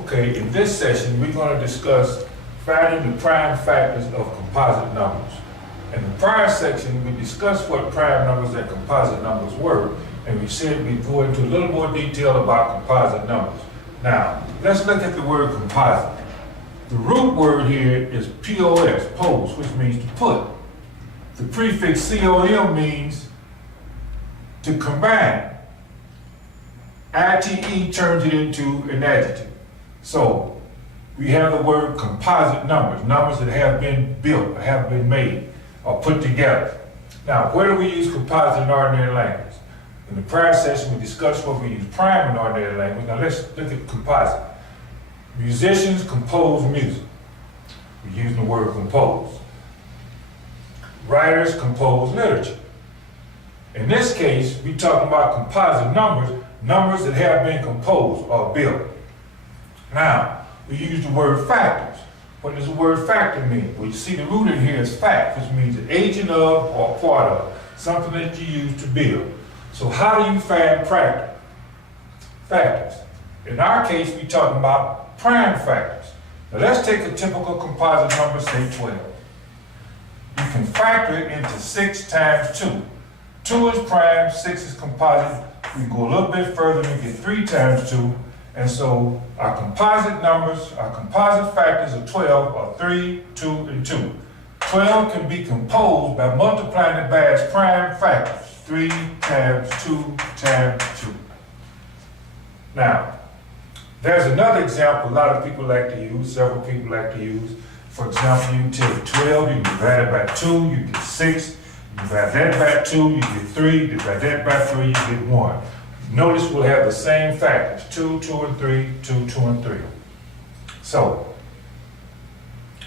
Okay, in this session, we're going to discuss finding the prime factors of composite numbers. In the prior section, we discussed what prime numbers and composite numbers were, and we said we'd go into a little more detail about composite numbers. Now, let's look at the word composite. The root word here is POS, pose, which means to put. The prefix COM means to combine. ITE turns it into an adjective. So we have the word composite numbers, numbers that have been built, have been made, or put together. Now, where do we use composite in ordinary language? In the prior session, we discussed where we use prime in ordinary language. Now let's look at composite. Musicians compose music. We're using the word compose. Writers compose literature. In this case, we're talking about composite numbers, numbers that have been composed or built. Now, we use the word factors. What does the word factor mean? Well, you see the root in here is fact, which means an agent of or part of, something that you use to build. So how do you find factors? In our case, we're talking about prime factors. Now let's take a typical composite number, say 12. You can factor it into 6 times 2. 2 is prime, 6 is composite. We go a little bit further and we get 3 times 2. And so our composite numbers, our composite factors of 12 are 3, 2, and 2. 12 can be composed by multiplying it by its prime factors. 3 times 2 times 2. Now, there's another example a lot of people like to use, several people like to use. For example, you can take 12, you can divide it by 2, you get 6. You divide that by 2, you get 3. Divide that by 3, you get 1. Notice we'll have the same factors, 2, 2, and 3, 2, 2, and 3. So,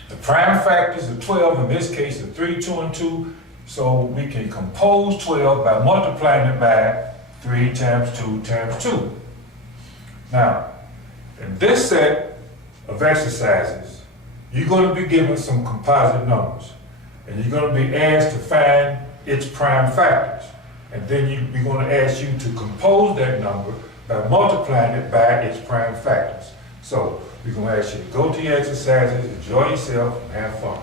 the prime factors of 12, in this case, are 3, 2, and 2. So we can compose 12 by multiplying it by 3 times 2 times 2. Now, in this set of exercises, you're going to be given some composite numbers. And you're going to be asked to find its prime factors. And then we're going to ask you to compose that number by multiplying it by its prime factors. So we're going to ask you to go to your exercises, enjoy yourself, and have fun.